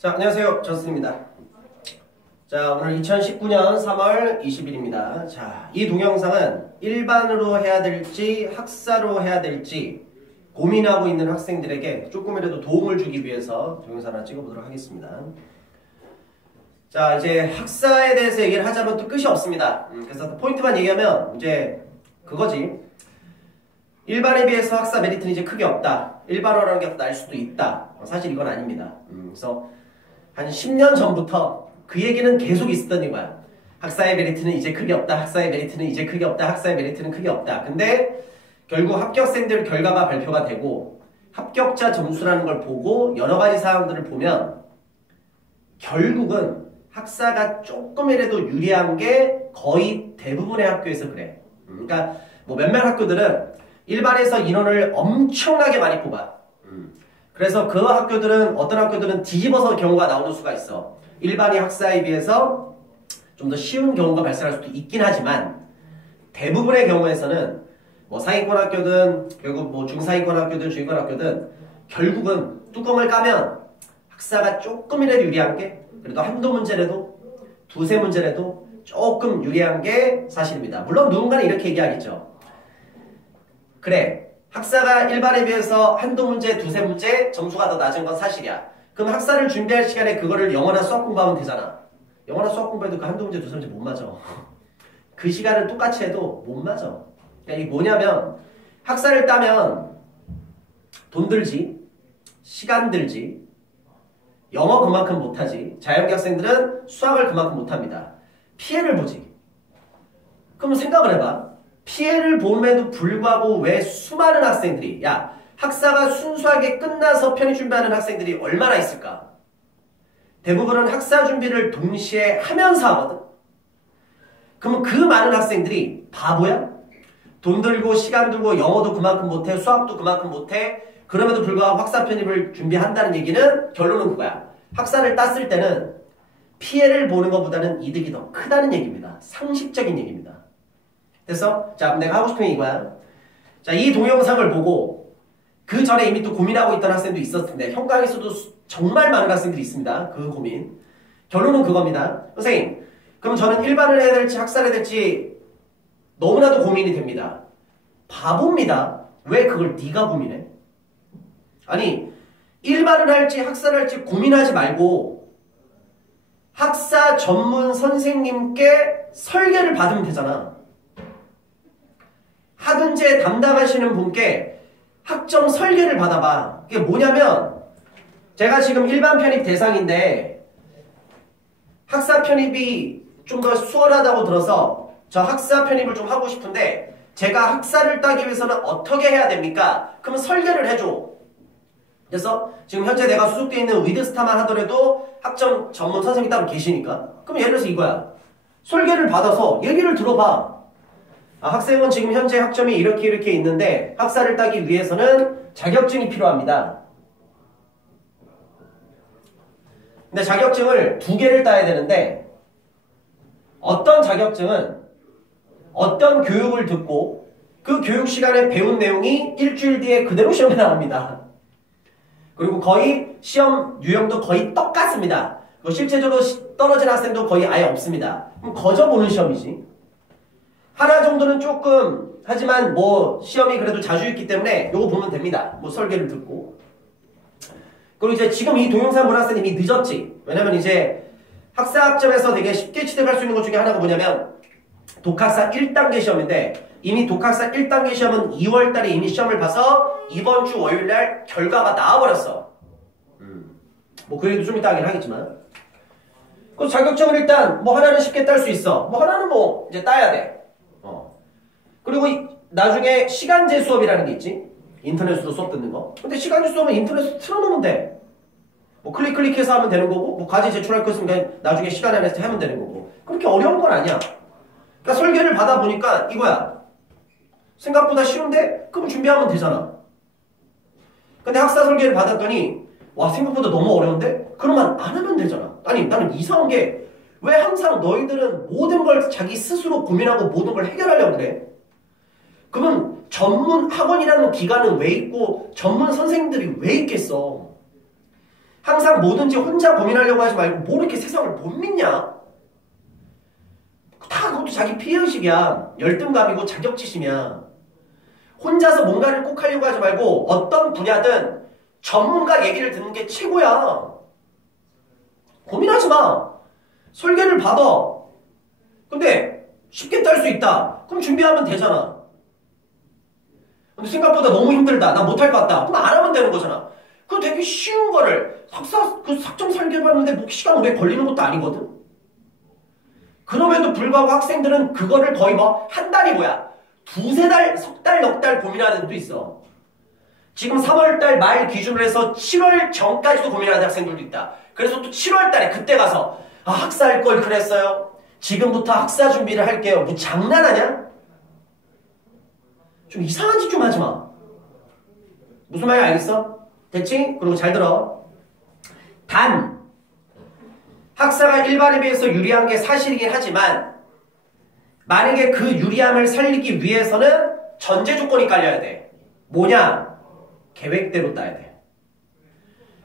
자, 안녕하세요. 전스입니다. 자, 오늘 2019년 3월 20일입니다. 자, 이 동영상은 일반으로 해야 될지 학사로 해야 될지 고민하고 있는 학생들에게 조금이라도 도움을 주기 위해서 동영상 하나 찍어보도록 하겠습니다. 자, 이제 학사에 대해서 얘기를 하자면 또 끝이 없습니다. 그래서 포인트만 얘기하면 이제 그거지. 일반에 비해서 학사 메리트는 이제 크게 없다. 일반어라는 게 날 수도 있다. 사실 이건 아닙니다. 그래서 한 10년 전부터 그 얘기는 계속 있었던 이거야. 학사의 메리트는 이제 크게 없다. 학사의 메리트는 이제 크게 없다. 학사의 메리트는 크게 없다. 근데 결국 합격생들 결과가 발표가 되고 합격자 점수라는 걸 보고 여러 가지 사항들을 보면 결국은 학사가 조금이라도 유리한 게 거의 대부분의 학교에서 그래. 그러니까 뭐 몇몇 학교들은 일반에서 인원을 엄청나게 많이 뽑아. 그래서 그 학교들은 어떤 학교들은 뒤집어서 경우가 나오는 수가 있어. 일반이 학사에 비해서 좀 더 쉬운 경우가 발생할 수도 있긴 하지만 대부분의 경우에서는 뭐 상위권 학교든 결국 뭐 중상위권 학교든 중위권 학교든 결국은 뚜껑을 까면 학사가 조금이라도 유리한 게 그래도 한두 문제라도 두세 문제라도 조금 유리한 게 사실입니다. 물론 누군가는 이렇게 얘기하겠죠. 그래. 학사가 일반에 비해서 한두 문제, 두세 문제 점수가 더 낮은 건 사실이야. 그럼 학사를 준비할 시간에 그거를 영어나 수학 공부하면 되잖아. 영어나 수학 공부해도 그 한두 문제, 두세 문제 못 맞아. 그 시간을 똑같이 해도 못 맞아. 그러니까 이게 뭐냐면 학사를 따면 돈 들지, 시간 들지, 영어 그만큼 못하지, 자연계 학생들은 수학을 그만큼 못합니다. 피해를 보지. 그럼 생각을 해봐. 피해를 봄에도 불구하고 왜 수많은 학생들이 야 학사가 순수하게 끝나서 편입 준비하는 학생들이 얼마나 있을까? 대부분은 학사 준비를 동시에 하면서 하거든. 그러면 그 많은 학생들이 바보야? 돈 들고 시간 들고 영어도 그만큼 못해 수학도 그만큼 못해 그럼에도 불구하고 학사 편입을 준비한다는 얘기는 결론은 그거야. 학사를 땄을 때는 피해를 보는 것보다는 이득이 더 크다는 얘기입니다. 상식적인 얘기입니다. 됐어? 자, 내가 하고 싶은 게 이거야. 자, 이 동영상을 보고 그 전에 이미 또 고민하고 있던 학생도 있었을 텐데 현강에서도 정말 많은 학생들이 있습니다. 그 고민. 결론은 그겁니다. 선생님, 그럼 저는 일반을 해야 될지 학사를 해야 될지 너무나도 고민이 됩니다. 바보입니다. 왜 그걸 네가 고민해? 아니, 일반을 할지 학사를 할지 고민하지 말고 학사 전문 선생님께 설계를 받으면 되잖아. 학은제 담당하시는 분께 학점 설계를 받아봐. 그게 뭐냐면 제가 지금 일반 편입 대상인데 학사 편입이 좀 더 수월하다고 들어서 저 학사 편입을 좀 하고 싶은데 제가 학사를 따기 위해서는 어떻게 해야 됩니까? 그러면 설계를 해줘. 그래서 지금 현재 내가 소속되어 있는 위드스타만 하더라도 학점 전문 선생님이 따로 계시니까 그럼 예를 들어서 이거야. 설계를 받아서 얘기를 들어봐. 학생은 지금 현재 학점이 이렇게 있는데 학사를 따기 위해서는 자격증이 필요합니다. 근데 자격증을 2개를 따야 되는데 어떤 자격증은 어떤 교육을 듣고 그 교육 시간에 배운 내용이 일주일 뒤에 그대로 시험에 나옵니다. 그리고 거의 시험 유형도 거의 똑같습니다. 실제적으로 떨어진 학생도 거의 아예 없습니다. 그럼 거저 보는 시험이지. 하나 정도는 조금 하지만 뭐 시험이 그래도 자주 있기 때문에 요거 보면 됩니다. 뭐 설계를 듣고. 그리고 이제 지금 이 동영상 본 학생이 이미 늦었지. 왜냐면 이제 학사학점에서 되게 쉽게 취득할 수 있는 것 중에 하나가 뭐냐면 독학사 1단계 시험인데 이미 독학사 1단계 시험은 2월달에 이미 시험을 봐서 이번 주 월요일날 결과가 나와버렸어. 뭐 그 얘기도 좀 이따 하긴 하겠지만. 그 자격증을 일단 뭐 하나는 쉽게 딸 수 있어. 뭐 하나는 뭐 이제 따야 돼. 그리고 나중에 시간제 수업이라는 게 있지. 인터넷으로 수업 듣는 거. 근데 시간제 수업은 인터넷으로 틀어놓으면 돼. 뭐 클릭해서 하면 되는 거고 뭐 과제 제출할 거 있으면 나중에 시간 안에서 하면 되는 거고. 그렇게 어려운 건 아니야. 그러니까 설계를 받아보니까 이거야. 생각보다 쉬운데? 그럼 준비하면 되잖아. 근데 학사 설계를 받았더니 와 생각보다 너무 어려운데? 그러면 안 하면 되잖아. 아니 나는 이상한 게 왜 항상 너희들은 모든 걸 자기 스스로 고민하고 모든 걸 해결하려고 그래? 그러면 전문 학원이라는 기관은 왜 있고 전문 선생님들이 왜 있겠어? 항상 뭐든지 혼자 고민하려고 하지 말고 뭐 이렇게 세상을 못 믿냐? 다 그것도 자기 피해의식이야. 열등감이고 자격지심이야. 혼자서 뭔가를 꼭 하려고 하지 말고 어떤 분야든 전문가 얘기를 듣는 게 최고야. 고민하지 마. 설계를 받아. 근데 쉽게 딸 수 있다. 그럼 준비하면 되잖아. 근데 생각보다 너무 힘들다. 나 못할 것 같다. 그럼 안 하면 되는 거잖아. 그거 되게 쉬운 거를 학점 설계해봤는데 뭐 시간 오래 걸리는 것도 아니거든. 그럼에도 불구하고 학생들은 그거를 거의 뭐 한 달이 뭐야. 두세 달, 석 달, 넉 달 고민하는 애도 있어. 지금 3월달 말 기준으로 해서 7월 전까지도 고민하는 학생들도 있다. 그래서 또 7월달에 그때 가서 아, 학사할 걸 그랬어요. 지금부터 학사 준비를 할게요. 뭐 장난하냐? 좀 이상한 짓 좀 하지 마. 무슨 말인지 알겠어? 됐지? 그리고 잘 들어. 단 학사가 일반에 비해서 유리한 게 사실이긴 하지만 만약에 그 유리함을 살리기 위해서는 전제 조건이 깔려야 돼. 뭐냐? 계획대로 따야 돼.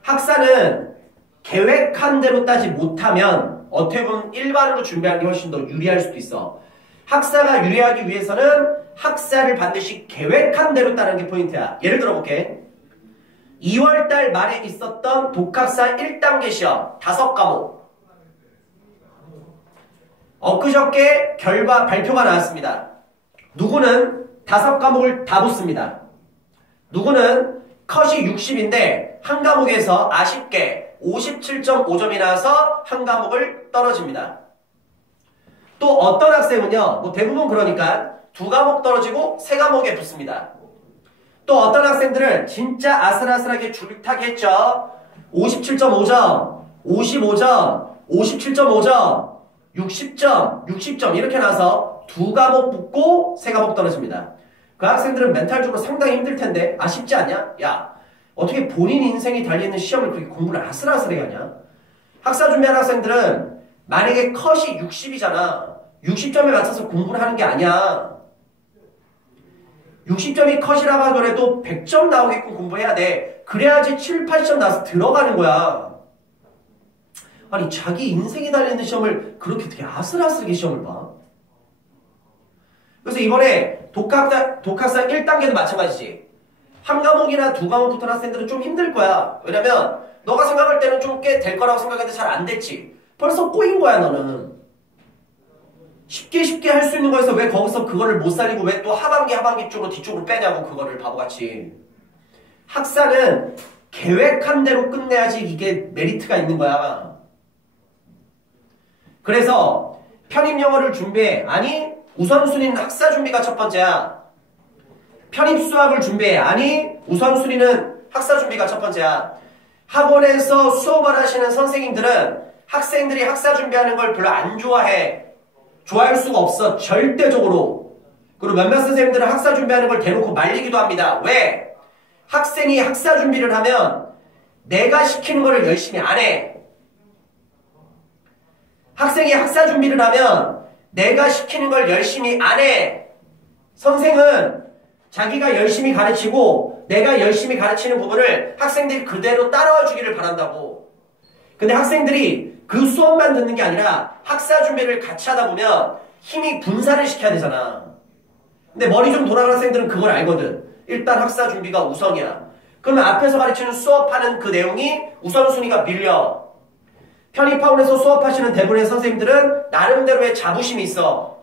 학사는 계획한 대로 따지 못하면 어떻게 보면 일반으로 준비하는 게 훨씬 더 유리할 수도 있어. 학사가 유리하기 위해서는 학사를 반드시 계획한 대로 따는 게 포인트야. 예를 들어볼게. 2월달 말에 있었던 독학사 1단계 시험 5과목. 엊그저께 결과 발표가 나왔습니다. 누구는 5과목을 다 붙습니다. 누구는 컷이 60인데 한 과목에서 아쉽게 57.5점이 나와서 한 과목을 떨어집니다. 또 어떤 학생은요, 뭐 대부분 그러니까 2과목 떨어지고 3과목에 붙습니다. 또 어떤 학생들은 진짜 아슬아슬하게 줄타기 했죠. 57.5점, 55점, 57.5점, 60점, 60점 이렇게 나와서 2과목 붙고 3과목 떨어집니다. 그 학생들은 멘탈적으로 상당히 힘들 텐데 아쉽지 않냐? 야, 어떻게 본인 인생이 달려있는 시험을 그렇게 공부를 아슬아슬해 하냐? 학사 준비하는 학생들은 만약에 컷이 60이잖아. 60점에 맞춰서 공부를 하는 게 아니야. 60점이 컷이라고 하더라도 100점 나오게끔 공부해야 돼. 그래야지 7, 80점 나와서 들어가는 거야. 아니 자기 인생이 달려있는 시험을 그렇게 되게 아슬아슬하게 시험을 봐. 그래서 이번에 독학사 1단계도 마찬가지지. 한 과목이나 2과목 붙은 학생들은 좀 힘들 거야. 왜냐면 너가 생각할 때는 좀 꽤 될 거라고 생각했는데 잘 안 됐지. 벌써 꼬인 거야 너는. 쉽게 할 수 있는 거에서 왜 거기서 그거를 못 살리고 왜 또 하반기 쪽으로 뒤쪽으로 빼냐고 그거를 바보같이. 학사는 계획한 대로 끝내야지 이게 메리트가 있는 거야. 그래서 편입영어를 준비해. 아니 우선순위는 학사 준비가 첫 번째야. 편입수학을 준비해. 아니 우선순위는 학사 준비가 첫 번째야. 학원에서 수업을 하시는 선생님들은 학생들이 학사 준비하는 걸 별로 안 좋아해. 좋아할 수가 없어. 절대적으로. 그리고 몇몇 선생님들은 학사 준비하는 걸 대놓고 말리기도 합니다. 왜? 학생이 학사 준비를 하면 내가 시키는 거를 열심히 안 해. 학생이 학사 준비를 하면 내가 시키는 걸 열심히 안 해. 선생은 자기가 열심히 가르치고 내가 열심히 가르치는 부분을 학생들이 그대로 따라와 주기를 바란다고. 근데 학생들이 그 수업만 듣는 게 아니라 학사 준비를 같이 하다 보면 힘이 분산을 시켜야 되잖아. 근데 머리 좀 돌아가는 학생들은 그걸 알거든. 일단 학사 준비가 우선이야. 그러면 앞에서 가르치는 수업하는 그 내용이 우선순위가 밀려. 편입학원에서 수업하시는 대부분의 선생님들은 나름대로의 자부심이 있어.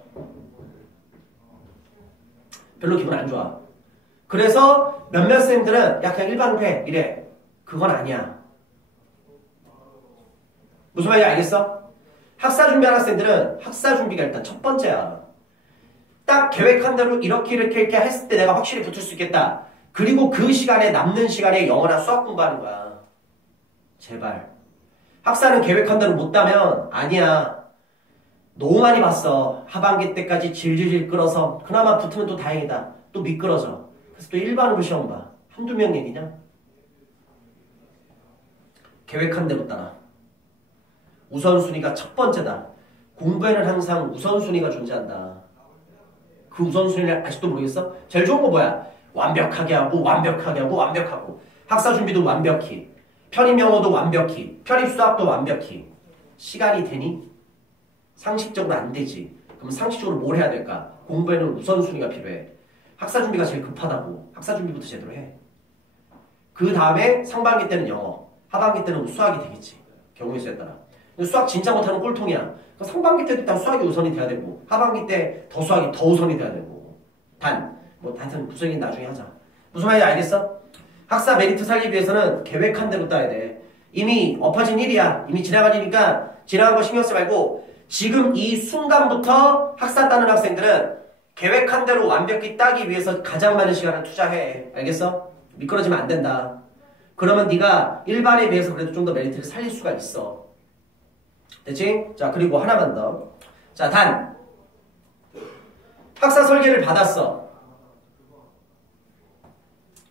별로 기분 안 좋아. 그래서 몇몇 선생님들은 야 그냥 일반으로 해 이래. 그건 아니야. 무슨 말인지 알겠어? 학사 준비하는 학생들은 학사 준비가 일단 첫 번째야. 딱 계획한 대로 이렇게 했을 때 내가 확실히 붙을 수 있겠다. 그리고 그 시간에 남는 시간에 영어나 수학 공부하는 거야. 제발. 학사는 계획한 대로 못 따면 아니야. 너무 많이 봤어. 하반기 때까지 질질질 끌어서 그나마 붙으면 또 다행이다. 또 미끄러져. 그래서 또 일반으로 시험 봐. 한두 명 얘기냐? 계획한 대로 따라. 우선순위가 첫 번째다. 공부에는 항상 우선순위가 존재한다. 그 우선순위를 아직도 모르겠어? 제일 좋은 거 뭐야? 완벽하게 하고 완벽하게 하고 완벽하고. 학사 준비도 완벽히. 편입 영어도 완벽히, 편입 수학도 완벽히. 시간이 되니? 상식적으로 안 되지. 그럼 상식적으로 뭘 해야 될까? 공부에는 우선순위가 필요해. 학사 준비가 제일 급하다고. 학사 준비부터 제대로 해. 그 다음에 상반기 때는 영어, 하반기 때는 수학이 되겠지. 경우의 수에 따라. 수학 진짜 못하는 꼴통이야. 그러니까 상반기 때도 일단 수학이 우선이 돼야 되고 하반기 때 더 수학이 더 우선이 돼야 되고 하여튼 구성이 나중에 하자. 무슨 말인지 알겠어? 학사 메리트 살리기 위해서는 계획한 대로 따야 돼. 이미 엎어진 일이야. 이미 지나간 일이니까 지나간 거 신경 쓰지 말고 지금 이 순간부터 학사 따는 학생들은 계획한 대로 완벽히 따기 위해서 가장 많은 시간을 투자해. 알겠어? 미끄러지면 안 된다. 그러면 네가 일반에 비해서 그래도 좀 더 메리트를 살릴 수가 있어. 됐지? 자, 그리고 하나만 더. 자, 단. 학사 설계를 받았어.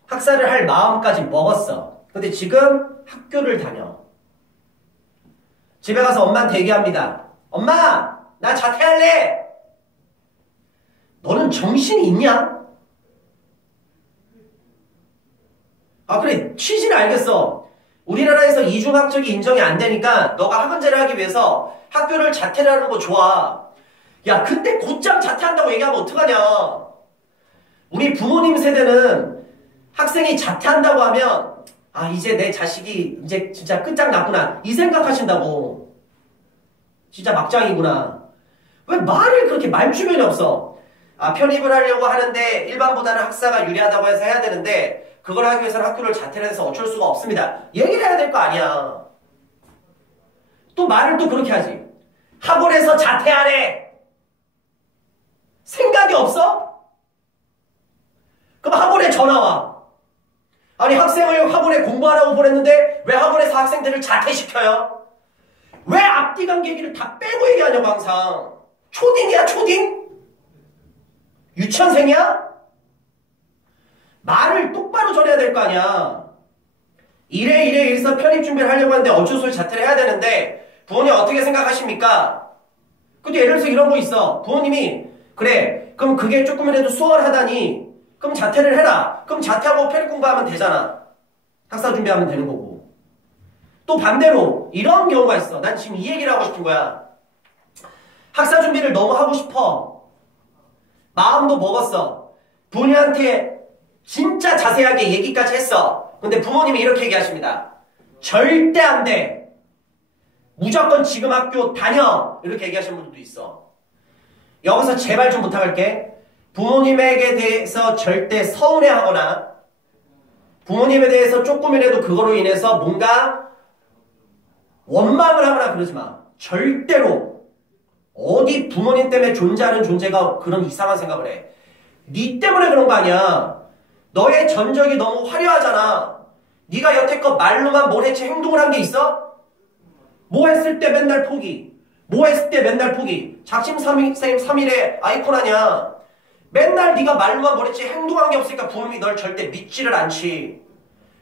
학사를 할 마음까지 먹었어. 근데 지금 학교를 다녀. 집에 가서 엄마한테 얘기합니다. 엄마! 나 자퇴할래! 너는 정신이 있냐? 아, 그래. 취지는 알겠어. 우리나라에서 이중학적이 인정이 안 되니까 너가 학원제를 하기 위해서 학교를 자퇴를 하는 거 좋아. 야, 근데 곧장 자퇴한다고 얘기하면 어떡하냐. 우리 부모님 세대는 학생이 자퇴한다고 하면 아, 이제 내 자식이 이제 진짜 끝장났구나 이 생각하신다고. 진짜 막장이구나. 왜 말을 그렇게 말주변이 없어. 아, 편입을 하려고 하는데 일반보다는 학사가 유리하다고 해서 해야 되는데 그걸 하기 위해서는 학교를 자퇴를 해서 어쩔 수가 없습니다. 얘기를 해야 될 거 아니야. 또 말을 또 그렇게 하지. 학원에서 자퇴하래. 생각이 없어? 그럼 학원에 전화 와. 아니 학생을 학원에 공부하라고 보냈는데 왜 학원에서 학생들을 자퇴시켜요? 왜 앞뒤 관계 얘기를 다 빼고 얘기하냐고 항상. 초딩이야 초딩? 유치원생이야? 말을 똑바로 전해야 될 거 아니야. 이래 이래서 편입 준비를 하려고 하는데 어쩔 수 없이 자퇴를 해야 되는데 부모님 어떻게 생각하십니까? 근데 예를 들어서 이런 거 있어. 부모님이 그래 그럼 그게 조금이라도 수월하다니 그럼 자퇴를 해라. 그럼 자퇴하고 편입 공부하면 되잖아. 학사 준비하면 되는 거고. 또 반대로 이런 경우가 있어. 난 지금 이 얘기를 하고 싶은 거야. 학사 준비를 너무 하고 싶어. 마음도 먹었어. 부모님한테 진짜 자세하게 얘기까지 했어. 근데 부모님이 이렇게 얘기하십니다. 절대 안 돼. 무조건 지금 학교 다녀. 이렇게 얘기하시는 분들도 있어. 여기서 제발 좀 부탁할게. 부모님에게 대해서 절대 서운해하거나 부모님에 대해서 조금이라도 그거로 인해서 뭔가 원망을 하거나 그러지 마. 절대로. 어디 부모님 때문에 존재하는 존재가 그런 이상한 생각을 해. 니 때문에 그런 거 아니야. 너의 전적이 너무 화려하잖아. 네가 여태껏 말로만 뭘 했지 행동을 한 게 있어? 뭐 했을 때 맨날 포기. 뭐 했을 때 맨날 포기. 작심삼일의 아이콘 아니야. 맨날 네가 말로만 뭘 했지 행동한 게 없으니까 부모님이 널 절대 믿지를 않지.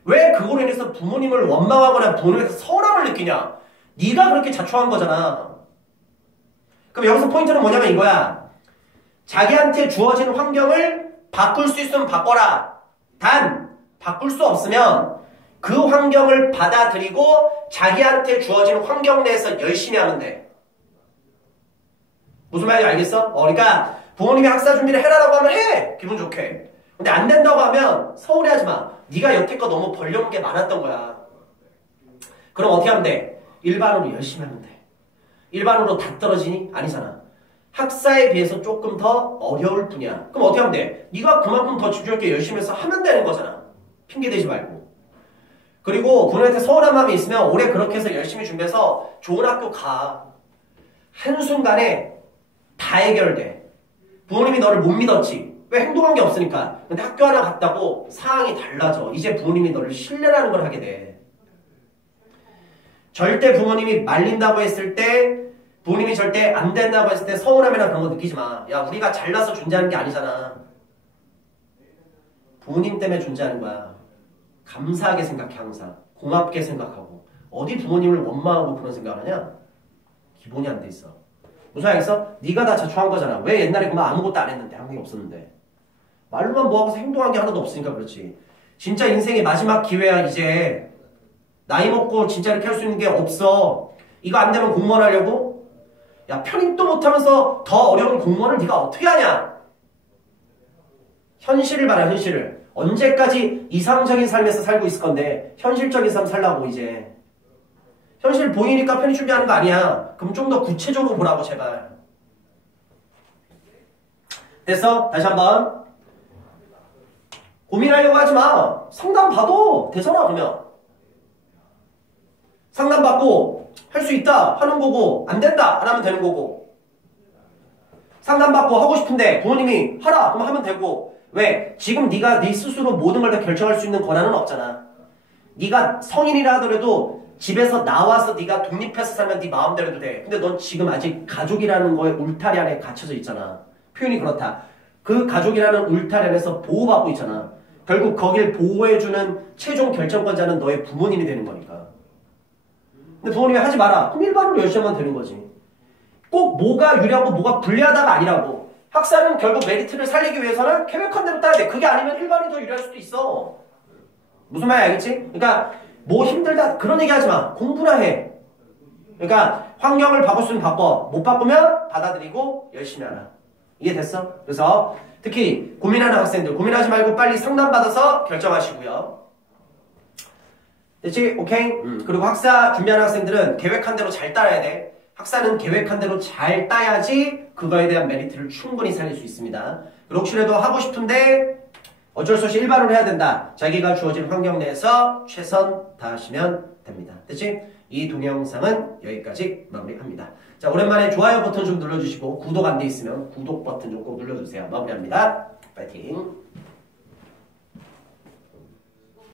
왜 그걸로 인해서 부모님을 원망하거나 부모님에서 서운함을 느끼냐? 네가 그렇게 자초한 거잖아. 그럼 여기서 포인트는 뭐냐면 이거야. 자기한테 주어진 환경을 바꿀 수 있으면 바꿔라. 단 바꿀 수 없으면 그 환경을 받아들이고 자기한테 주어진 환경 내에서 열심히 하면 돼. 무슨 말인지 알겠어? 그러니까 부모님이 학사 준비를 해라라고 하면 해. 기분 좋게. 근데 안 된다고 하면 서운해하지 마. 네가 여태껏 너무 벌려놓은 게 많았던 거야. 그럼 어떻게 하면 돼? 일반으로 열심히 하면 돼. 일반으로 다 떨어지니? 아니잖아. 학사에 비해서 조금 더 어려울 뿐이야. 그럼 어떻게 하면 돼? 네가 그만큼 더 집중할 게 열심히 해서 하면 되는 거잖아. 핑계대지 말고. 그리고 부모님한테 서운한 마음이 있으면 올해 그렇게 해서 열심히 준비해서 좋은 학교 가. 한순간에 다 해결돼. 부모님이 너를 못 믿었지. 왜? 행동한 게 없으니까. 근데 학교 하나 갔다고 상황이 달라져. 이제 부모님이 너를 신뢰라는 걸 하게 돼. 절대 부모님이 말린다고 했을 때 부모님이 절대 안 된다고 했을 때 서운함이나 그런 거 느끼지 마. 야, 우리가 잘나서 존재하는 게 아니잖아. 부모님 때문에 존재하는 거야. 감사하게 생각해 항상. 고맙게 생각하고. 어디 부모님을 원망하고 그런 생각을 하냐? 기본이 안 돼 있어. 무슨 알겠어? 네가 다 자초한 거잖아. 왜 옛날에 그만 아무것도 안 했는데 한국에 없었는데. 말로만 뭐하고서 행동한 게 하나도 없으니까 그렇지. 진짜 인생의 마지막 기회야 이제. 나이 먹고 진짜 이렇게 할 수 있는 게 없어. 이거 안 되면 공무원 하려고? 야, 편입도 못하면서 더 어려운 공무원을 네가 어떻게 하냐? 현실을 봐라, 현실을. 언제까지 이상적인 삶에서 살고 있을 건데 현실적인 삶 살라고 이제. 현실 보이니까 편입 준비하는 거 아니야. 그럼 좀 더 구체적으로 보라고 제발. 됐어? 다시 한번. 고민하려고 하지 마. 상담 받아. 되잖아 그러면. 상담 받고 할 수 있다 하는 거고 안 된다 안 하면 되는 거고. 상담 받고 하고 싶은데 부모님이 하라 그럼 하면 되고. 왜? 지금 네가 네 스스로 모든 걸 다 결정할 수 있는 권한은 없잖아. 네가 성인이라 하더라도 집에서 나와서 네가 독립해서 살면 네 마음대로 해도 돼. 근데 넌 지금 아직 가족이라는 거에 울타리 안에 갇혀져 있잖아. 표현이 그렇다. 그 가족이라는 울타리 안에서 보호받고 있잖아. 결국 거길 보호해주는 최종 결정권자는 너의 부모님이 되는 거니까. 근데 부모님이 하지 마라. 그럼 일반으로 열심히 하면 되는 거지. 꼭 뭐가 유리하고 뭐가 불리하다가 아니라고. 학사는 결국 메리트를 살리기 위해서는 계획한 대로 따야 돼. 그게 아니면 일반이 더 유리할 수도 있어. 무슨 말인지 알겠지? 그러니까 뭐 힘들다 그런 얘기 하지 마. 공부나 해. 그러니까 환경을 바꿨으면 바꿔. 못 바꾸면 받아들이고 열심히 하라. 이해됐어? 그래서 특히 고민하는 학생들 고민하지 말고 빨리 상담받아서 결정하시고요. 됐지? 오케이? 그리고 학사 준비하는 학생들은 계획한 대로 잘 따라야 돼. 학사는 계획한 대로 잘 따야지 그거에 대한 메리트를 충분히 살릴 수 있습니다. 그리고 혹시라도 하고 싶은데 어쩔 수 없이 일반으로 해야 된다. 자기가 주어진 환경 내에서 최선 다하시면 됩니다. 됐지? 이 동영상은 여기까지 마무리합니다. 자, 오랜만에 좋아요 버튼 좀 눌러주시고 구독 안 돼 있으면 구독 버튼 좀 꼭 눌러주세요. 마무리합니다. 파이팅!